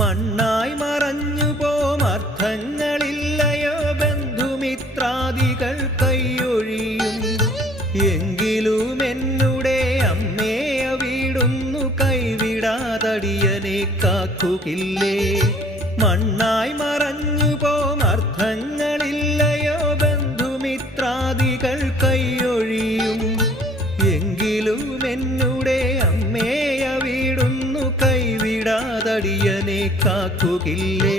മണ്ണായി മറഞ്ഞു പോമർത്ഥങ്ങളില്ലയോ ബന്ധുമിത്രാദികൾ കൈയൊഴിയും. എങ്കിലും എന്നുടെ അമ്മേ അവിടുന്നു കൈവിടാതടിയനെ കാക്കുകില്ലേ. മണ്ണായി മറഞ്ഞു പോമർത്ഥങ്ങളില്ലയോ ബന്ധുമിത്രാദികൾ കൈയൊഴിയും. എങ്കിലും എന്നുടെ അമ്മേ അവിടുന്നു കൈവിടാതടിയനെ കാക്കുകില്ലേ.